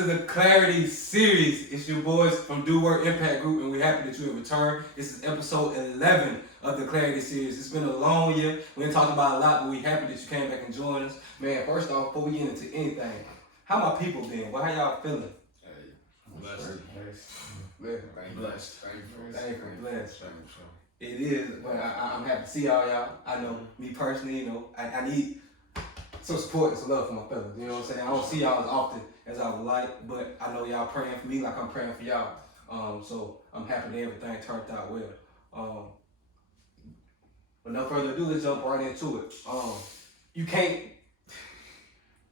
to the Clarity series. It's your boys from DoWork Impact Group, and we're happy that you have returned. This is episode 11 of the Clarity series. It's been a long year. We ain't talked about a lot, but we're happy that you came back and joined us. Man, first off, before we get into anything, how my people been? How y'all feeling? Blessed. Blessed. It is, but I'm happy to see y'all. I know, me personally, I need some support and some love for my fellas. You know what I'm saying? I don't see y'all as often as I would like, but I know y'all praying for me like I'm praying for y'all. So I'm happy that everything turned out well. But no further ado, let's jump right into it. You can't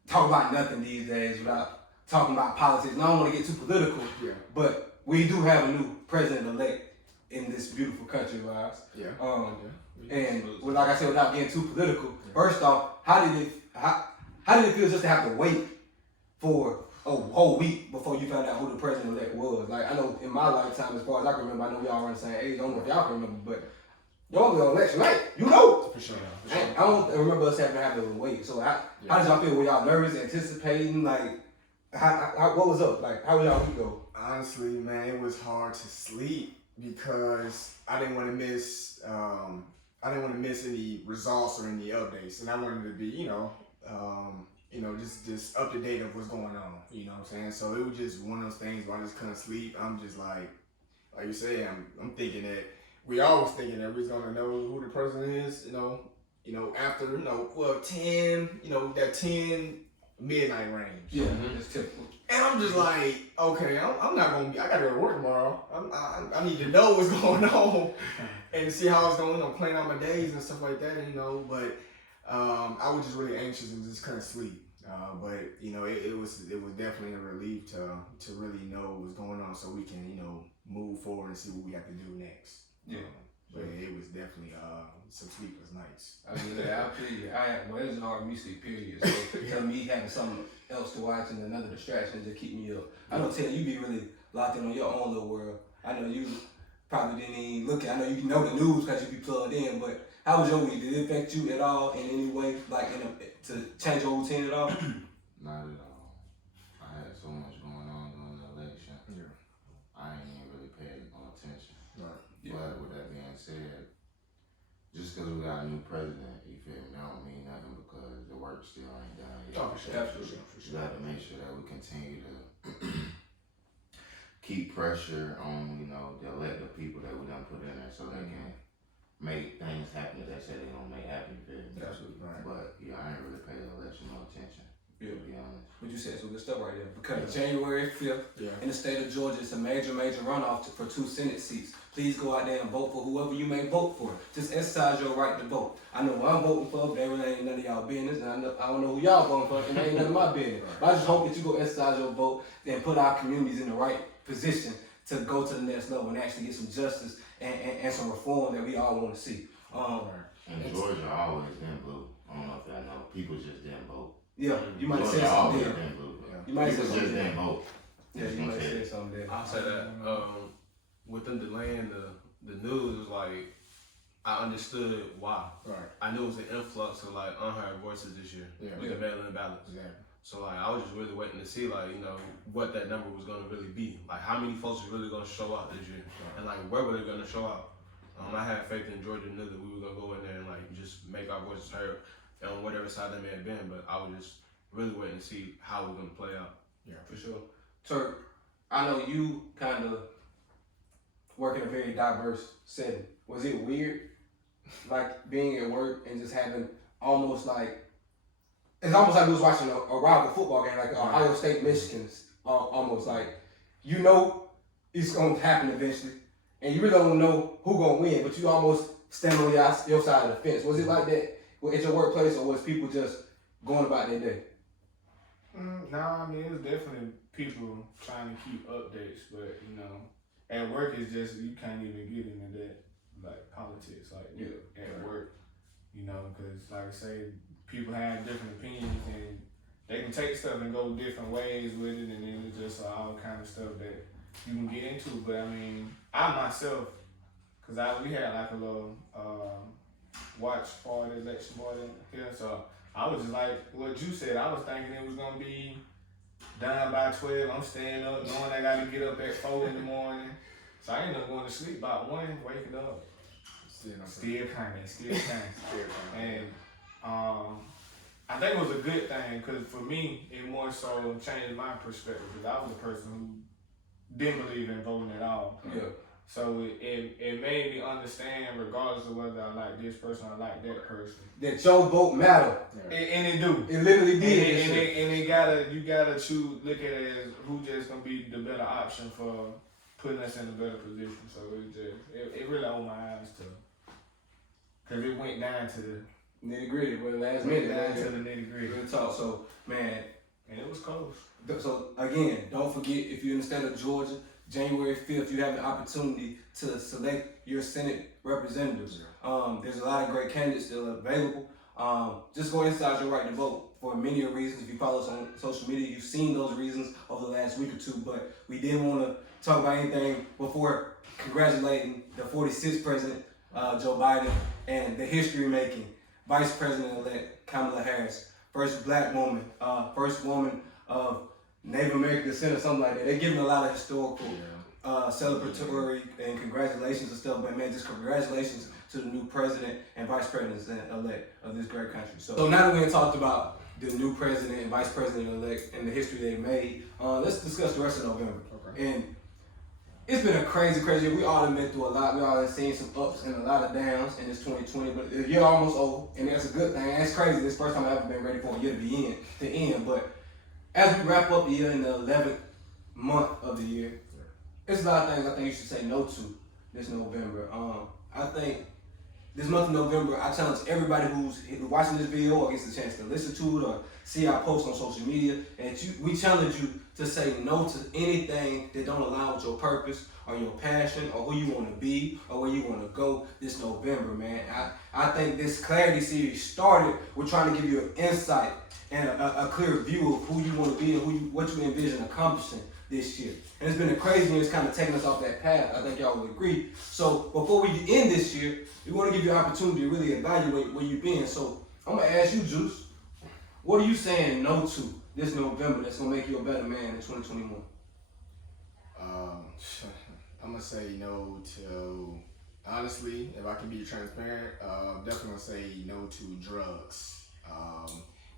talk about nothing these days without talking about politics. And I don't want to get too political, but we do have a new president-elect in this beautiful country of ours. And like I said, without getting too political, first off, how did it feel just to have to wait for a whole week before you found out who the president-elect was? Like, I know in my lifetime, as far as I can remember, I know we all around the same age. I don't know if y'all can remember, but y'all be on election night, For sure. I don't remember us having to wait. So how did y'all feel? Were y'all nervous, anticipating? Like, what was up? Like, how was y'all week go? Honestly, man, it was hard to sleep because I didn't want to miss. I didn't want to miss any results or any updates, and I wanted to be, just up to date of what's going on. You know what I'm saying? So it was just one of those things where I just couldn't sleep. I'm just like you said, I'm thinking that we always thinking that we're gonna know who the president is. After 10, that 10 midnight range. Yeah, that's typical. And I'm just like, okay, I'm not gonna be. I gotta go to work tomorrow. I need to know what's going on and see how it's going. Plan out my days and stuff like that. But I was just really anxious and just couldn't sleep. But it was definitely a relief to really know what's going on, so we can move forward and see what we have to do next. But it was definitely some sleepless nights. I feel you. It was a hard music period. So tell me having something else to watch and another distraction to keep me up. I know, Taylor, you be really locked in on your own little world. I know you probably didn't even look at. I know you know the news because you be plugged in. But how was your week? Did it affect you at all in any way, like to change your routine at all? Not at all. I had so much going on during the election. I ain't even really paid no attention. But with that being said, just because we got a new president, you feel me, don't mean nothing because the work still ain't done yet. Oh, for sure. Absolutely. We got to make sure that we continue to keep pressure on, the elected people that we done put in there so they can make things happen that they say they're going to make happen, you feel me? Absolutely right. But, I ain't really paid the election no attention. To be honest. But you said some good stuff right there. Because January 5th, in the state of Georgia, it's a major runoff for 2 Senate seats. Please go out there and vote for whoever you may vote for. Just exercise your right to vote. I know what I'm voting for, but that really ain't none of y'all business. And I don't know who y'all voting for, and that ain't none of my business. But I just hope that you go exercise your vote and put our communities in the right position to go to the next level and actually get some justice and some reform that we all want to see. And Georgia always been blue. I don't know if y'all know. People just didn't vote. Yeah, you might say something there. You might say something there. Yeah, you might say something there. I'll say that with them delaying the news, was like, I understood why. Right. I knew it was an influx of unheard voices this year with the mail-in ballots. Exactly. So I was just really waiting to see what that number was gonna really be. Like how many folks were really gonna show out this year, and where were they gonna show out. I had faith in Georgia, knew that we were gonna go in there and just make our voices heard on whatever side that may have been. But I was just really waiting to see how we're gonna play out. Yeah, for sure. Turk, I know you kind of work in a very diverse setting. Was it weird, being at work and just having almost it's almost like we was watching a rival football game, like Ohio State, Michigan, almost it's gonna happen eventually, and you really don't know who gonna win, but you almost stand on your side of the fence. Was it like that at your workplace, or was people just going about their day? No, it was definitely people trying to keep updates, but at work it's just you can't even get into that politics at work, because like I say, people have different opinions and they can take stuff and go different ways with it, and then it's just all kind of stuff that you can get into. But I myself, because we had a little watch election party here, so I was just like what you said. I was thinking it was gonna be done by 12. I'm staying up, knowing I gotta get up at 4 in the morning. So I end up going to sleep by 1, waking up. Still coming. And I think it was a good thing, because for me, it more so changed my perspective, because I was a person who didn't believe in voting at all. Yeah. So it made me understand, regardless of whether I like this person or I like that person, that your vote matter. and it do. It literally did. And you gotta choose, look at it as who just gonna be the better option for putting us in a better position. So it really opened my eyes to, because it went down to the nitty gritty, but the last minute. down to the nitty gritty. Real talk. So, man. And it was close. So, again, don't forget, if you're in the state of Georgia, January 5th, you have the opportunity to select your Senate representatives. There's a lot of great candidates still available. Just go inside your right to vote for many reasons. If you follow us on social media, you've seen those reasons over the last week or two, but we didn't want to talk about anything before congratulating the 46th president, Joe Biden, and the history-making Vice President-elect Kamala Harris, first black woman, first woman of Native American descent or something like that. They're giving a lot of historical, celebratory and congratulations and stuff, but man, just congratulations to the new president and vice president-elect of this great country. So now that we have talked about the new president and vice president-elect and the history they made, let's discuss the rest of November. Okay. And it's been a crazy year. We all have been through a lot. We all have seen some ups and a lot of downs in this 2020, but the year almost over, and that's a good thing. That's crazy. This is the first time I've ever been ready for a year to end, but as we wrap up the year in the 11th month of the year, there's a lot of things I think you should say no to this November. I think this month of November, I challenge everybody who's watching this video or gets a chance to listen to it or see our posts on social media, and we challenge you to say no to anything that don't align with your purpose or your passion or who you want to be or where you want to go this November, man. I think this Clarity series started with trying to give you an insight and a clear view of who you want to be and what you envision accomplishing this year. And it's been a crazy year. It's kind of taking us off that path. I think y'all would agree. So before we end this year, we want to give you an opportunity to really evaluate where you've been. So I'm going to ask you, Juice, what are you saying no to this November that's going to make you a better man in 2021? I'm going to say no to, honestly, if I can be transparent, definitely going to say no to drugs.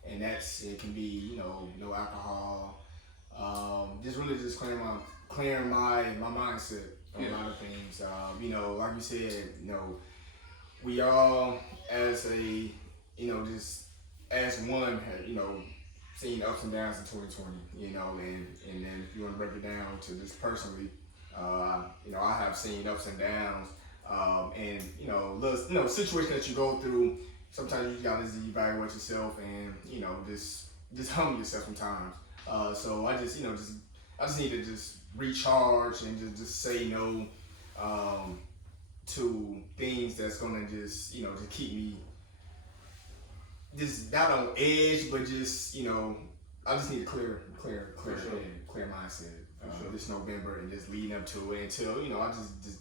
And it can be, no alcohol. Just really just clearing my mindset on a lot of things. Like you said, we all as a, just as one had, seen ups and downs in 2020, and then if you want to break it down to just personally, I have seen ups and downs, and little situations that you go through. Sometimes you gotta just evaluate yourself and just humble yourself sometimes. So I just need to just recharge and just say no to things that's gonna just keep me just not on edge, but just I just need to clear mindset this November and just leading up to it until I just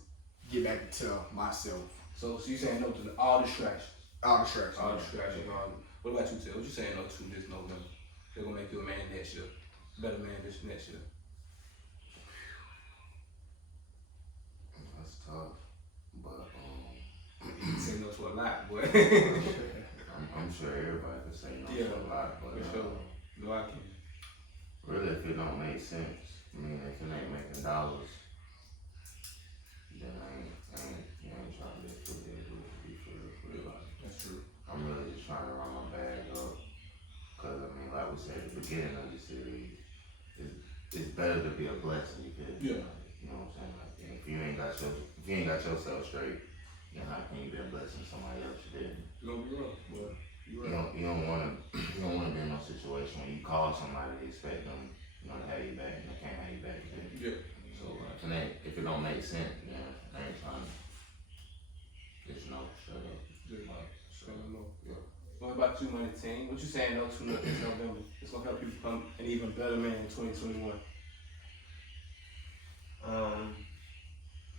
get back to myself. So you're saying no to all distractions? All distractions. What about you, Till? What you saying no to this November? They're gonna make you a man next year, better man this next year. That's tough, but You can say no to a lot, boy. I'm sure everybody can say no to a lot, but for sure. No, I can't. Really, if it don't make sense, if it ain't making dollars, then I ain't trying to live for this. That's true. I'm really just trying to run my bag up, cause like we said at the beginning of the series, it's better to be a blessing because you know what I'm saying. Like, if you ain't got yourself straight, then how can you be a blessing to somebody else you didn't? You're gonna be rough, boy. You don't want to be in no situation where you call somebody to expect them, to have you back, and they can't have you back again. Yeah. So if it don't make sense, then I ain't trying to. Just no, straight up. Yeah. What about you, Money Team? What you saying no to this November? It's gonna help you become an even better man in 2021. I'm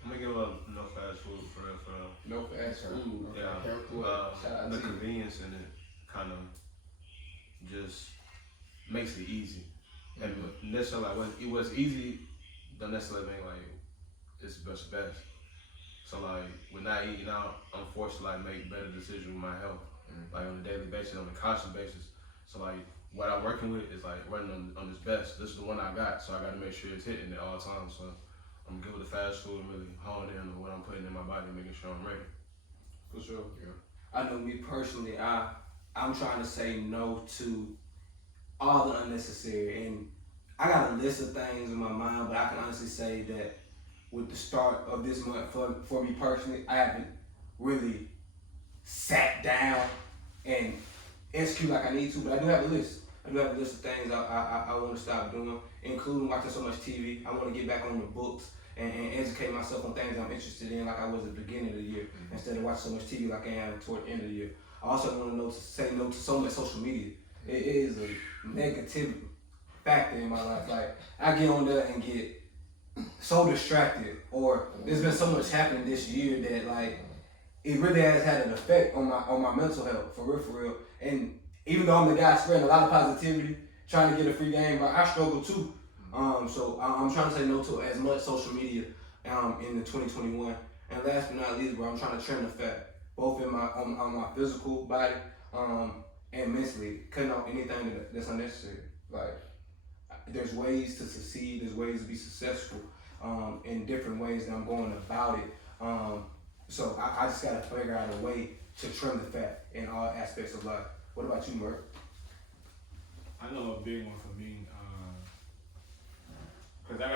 gonna give up no fast food for real. No fast food. Yeah. The convenience in it kind of just makes it easy. And necessarily, like, it was easy, don't necessarily mean like it's best. So like, with not eating out, I'm forced to like make better decisions with my health, like on a daily basis, on a constant basis. So like, what I'm working with is like running on this best. This is the one I got, so I got to make sure it's hitting at all times. So I'm good with the fast food and really honing in on what I'm putting in my body, making sure I'm ready. For sure. Yeah. I know me personally, I'm trying to say no to all the unnecessary, and I got a list of things in my mind, but I can honestly say that with the start of this month, for me personally, I haven't really sat down and execute like I need to, but I do have a list. I do have a list of things I want to stop doing, including watching so much TV. I want to get back on the books and educate myself on things I'm interested in, like I was at the beginning of the year, instead of watching so much TV like I am toward the end of the year. I also want to say no to so much social media. It is a negative factor in my life. Like, I get on there and get so distracted, or there's been so much happening this year that like it really has had an effect on my mental health, for real. And even though I'm the guy spreading a lot of positivity, trying to get a free game, but I struggle too. So I'm trying to say no to as much social media in the 2021. And last but not least, bro, I'm trying to trim the fat, both in on my physical body and mentally, cutting off anything that's unnecessary. Like, there's ways to succeed, there's ways to be successful in different ways that I'm going about it. So I just gotta figure out a way to trim the fat in all aspects of life. What about you, Murph? I know a big one for me, because I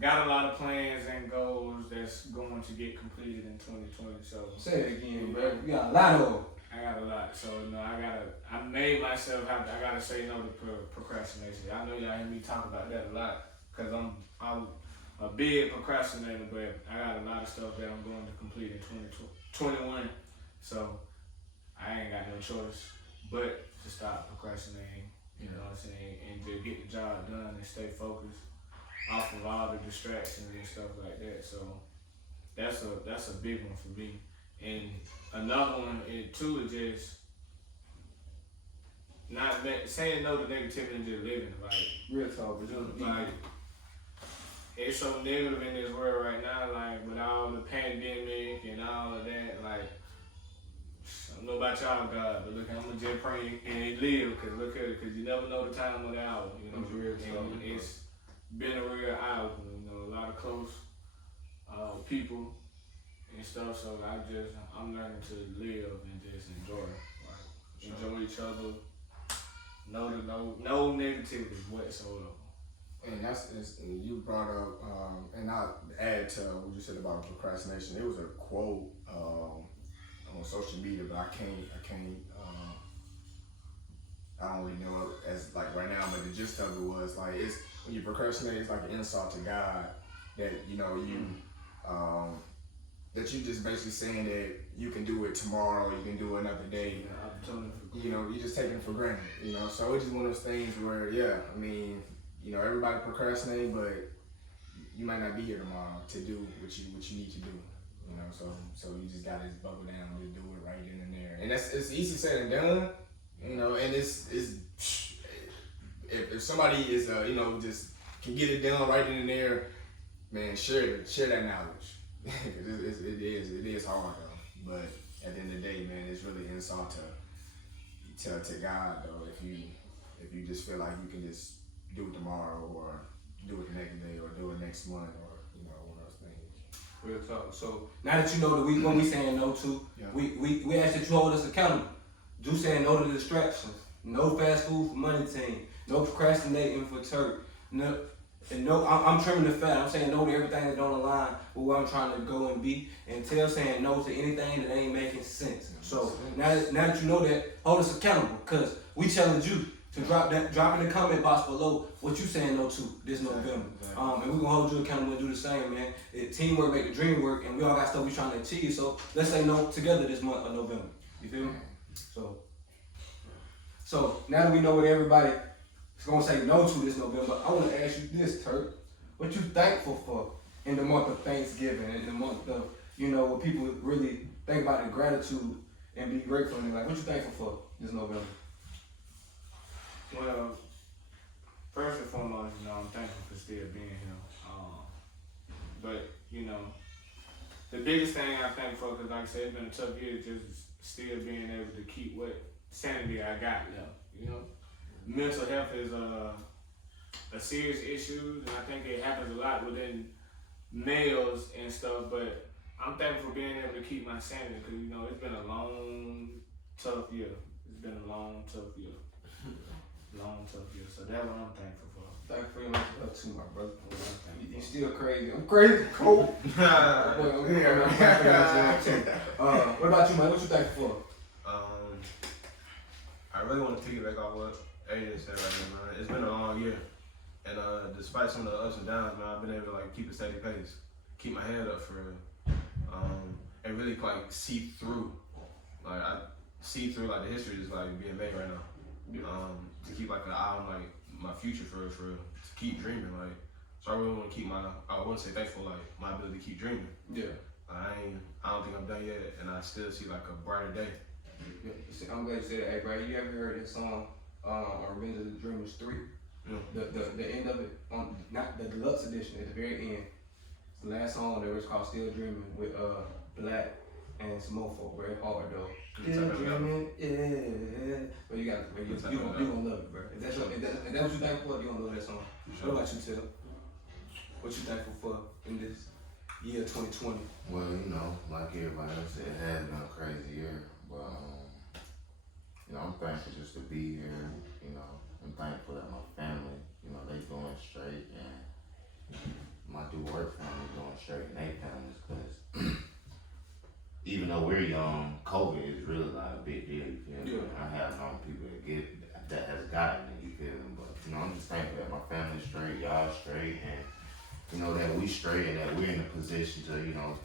got a lot of plans and goals that's going to get completed in 2020. So say it again, bro. You got a lot of them. I got a lot, so no, I made myself I gotta say no to procrastination. I know y'all hear me talk about that a lot, cause I'm a big procrastinator, but I got a lot of stuff that I'm going to complete in 2021. So I ain't got no choice but to stop procrastinating, you know what I'm saying, and to get the job done and stay focused off of all the distractions and stuff like that. So that's a big one for me. And another one too is just not saying no to negativity and just living. Like, real talk, but just like, it's so negative in this world right now, like with all the pandemic and all of that. Like, I don't know about y'all, God, but look, I'm gonna just pray and live, cause you never know the time or the hour, you know. And it's been a real eye opener, you know, a lot of close people and stuff. So I'm learning to live and just enjoy, like, enjoy each other. No negativity whatsoever. And you brought up, and I'll add to what you said about procrastination. There was a quote on social media, but I don't really know it as like right now, but the gist of it was like, it's when you procrastinate, it's like an insult to God, that you just basically saying that you can do it tomorrow, you can do it another day. You know, you just taking it for granted. You know, so it's just one of those things where, yeah, I mean, you know, everybody procrastinate, but you might not be here tomorrow to do what you need to do. You know, so you just gotta buckle down and just do it right then and there. And it's easy said and done. You know, and it's if somebody is just can get it done right then and there, man, share that knowledge. it is hard though. But at the end of the day, man, it's really insult to God though. If you just feel like you can just do it tomorrow or do it the next day or do it next month or one of those things. Real talk. So now that you know that what we saying no to, we ask that you hold us accountable. Do saying no to the distractions. No fast food for money team. No procrastinating for Turk. No, I'm trimming the fat. I'm saying no to everything that don't align with where I'm trying to go and be. And saying no to anything that ain't making sense. So now that you know that, hold us accountable, because we challenge you to drop in the comment box below what you saying no to this November. And we're gonna hold you accountable and do the same, man. Teamwork make the dream work, and we all got stuff we trying to achieve. So let's say no together this month of November. You feel me? So now that we know what everybody is gonna say no to this November, I want to ask you this, Turk. What you thankful for in the month of Thanksgiving, in the month of, what people really think about the gratitude and be grateful in their life? What you thankful for this November? Well, first and foremost, you know, I'm thankful for still being here. But, you know, the biggest thing I'm thankful for, because like I said, it's been a tough year, just still being able to keep what sanity I got left, you know. Mental health is a serious issue, and I think it happens a lot within males and stuff, but I'm thankful for being able to keep my sanity, because, you know, it's been a long, tough year. It's been a long, tough year. Long, tough year. So that's what I'm thankful for. Thank you for your mental health too, my brother. You still crazy. I'm crazy. Cool. What about you, man? What you thankful for? I really want to piggyback off what Aiden said right now, man. It's been a long year. And despite some of the ups and downs, man, I've been able to like keep a steady pace, keep my head up for real, and really like see through. Like I see through like the history that's like being made right now. To keep like an eye on like my future for real, to keep dreaming. Like, so I really want to keep I want to say thankful like my ability to keep dreaming. Yeah. I don't think I'm done yet, and I still see like a brighter day. Yeah. I'm glad you said that. Hey, bro, you ever heard that song, Revenge of the Dreamers 3? The end of it, not the deluxe edition, at the very end. It's the last song there was called Still Dreaming with Black and some more folk, very hard though. Still dreaming, yeah. But you gonna love it, bro. If that's what you thankful for, you gonna love that song. Sure. What about you, Till? What you thankful for in this year 2020? Well, you know, like everybody else said, it has been a crazy year, but you know, I'm thankful just to be here. You know, I'm thankful that my family, you know, they doing straight, and my DoWork family doing straight, and they families, because even though we're young, COVID is really like a big deal. You feel me? I have known people that has gotten it. You feel me? But you know, I'm just thankful that my family's straight, y'all straight, and you know that we straight, and that we're in a position to, you know,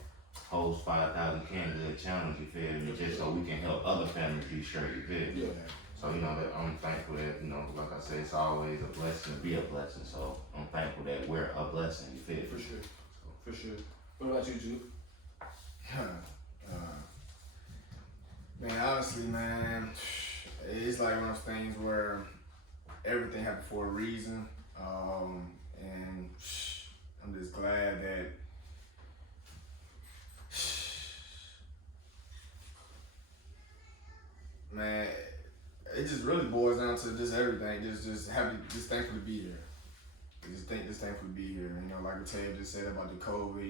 host 5,000 candidate challenge. You feel me? Just so we can help other families be straight. You feel me? Yeah. So, you know, that I'm thankful that, you know, like I said, it's always a blessing to be a blessing. So I'm thankful that we're a blessing, you feel me? For sure. For sure. What about you, Jude? Man, honestly, man, it's like one of those things where everything happened for a reason. And I'm just glad that man, it just really boils down to just everything. Just thankful to be here. Just thankful to be here. You know, like Taylor just said about the COVID.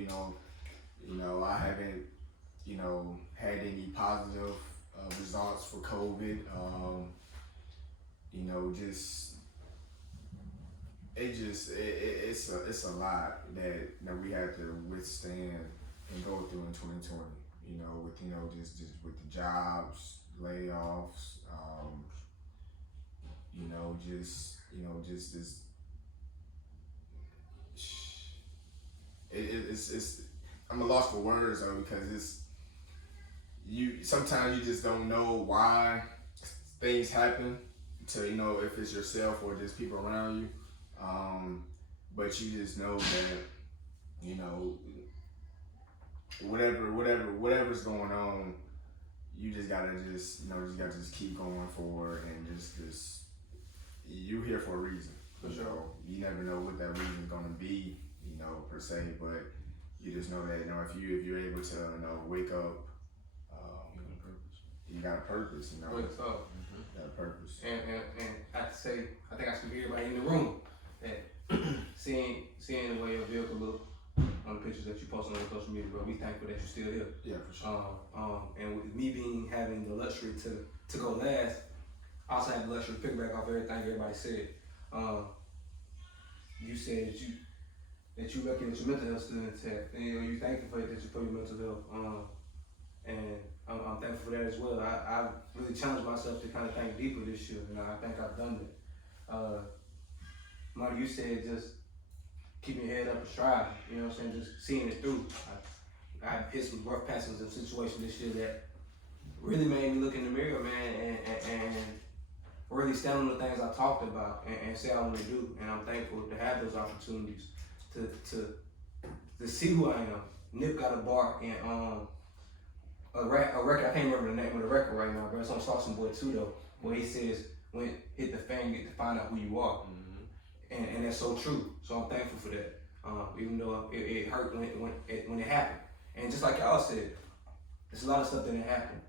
You know, I haven't, you know, had any positive results for COVID. You know, it's a lot that we had to withstand and go through in 2020. You know, with just with the jobs, layoffs. It's I'm a loss for words though, because sometimes you just don't know why things happen to, you know, if it's yourself or just people around you. But you just know that, you know, whatever's going on, you just gotta just keep going forward, and just you're here for a reason. For sure. You never know what that reason is gonna be, you know, per se, but you just know that, you know, if you're able to, you know, wake up, you got a purpose, you know. What's up? Got a purpose. And I have to say, I think I speak to everybody in the room that seeing the way your vehicle look on the pictures that you post on social media, bro, we thankful that you're still here. Yeah, for sure. And with me having the luxury to go last, I also have the luxury to pick back off everything everybody said. You said that you reckon that your mental health still intact, and you know, you thankful for your mental health. And I'm thankful for that as well. I really challenged myself to kind of think deeper this year, and I think I've done it. Marty, you said just keep your head up and strive, you know what I'm saying, just seeing it through. I hit some rough passes and situations this year that really made me look in the mirror, man, and really stand on the things I talked about and say I want to do. And I'm thankful to have those opportunities to see who I am. Nip got a bar in a record, I can't remember the name of the record right now, but it's on Sauce and Boy 2 though, where he says, when hit the fan, you get to find out who you are. and that's so true. So I'm thankful for that. Even though it hurt when it happened. And just like y'all said, there's a lot of stuff that happened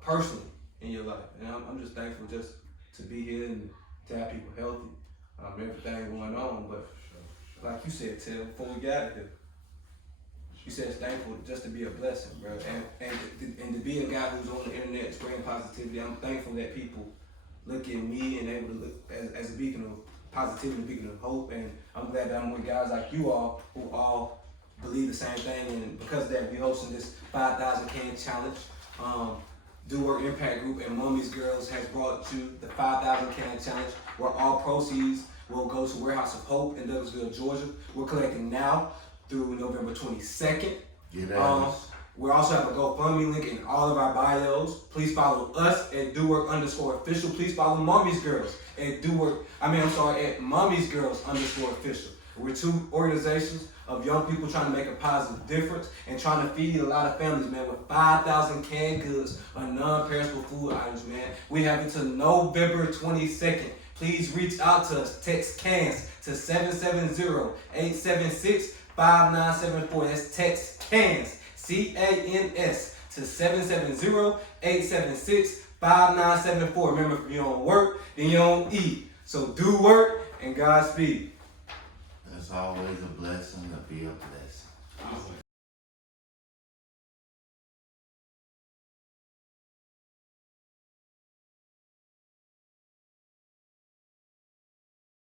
personally in your life. And I'm just thankful just to be here and to have people healthy, everything going on. But like you said, Ted, before we got here, you said it's thankful just to be a blessing, bro. And to be a guy who's on the internet spreading positivity, I'm thankful that people look at me and able to look as a beacon of positivity, a beacon of hope. And I'm glad that I'm with guys like you all who all believe the same thing. And because of that, we're hosting this 5,000 can challenge. DoWork Impact Group and Mummy's Girls has brought you the 5,000 can challenge, where all proceeds will go to WORKhouse of Hope in Douglasville, Georgia. We're collecting now through November 22nd. We also have a GoFundMe link in all of our bios. Please follow us at DoWork_official. Please follow Mummy's Girls at at Mummy's Girls _official. We're two organizations of young people trying to make a positive difference and trying to feed a lot of families, man, with 5,000 canned goods of non-perishable food items, man. We have until November 22nd. Please reach out to us. Text CANS to 770-876-5974. That's text CANS, CANS, to 770-876-5974. Remember, if you don't work, then you don't eat. So do work and Godspeed. It's always a blessing to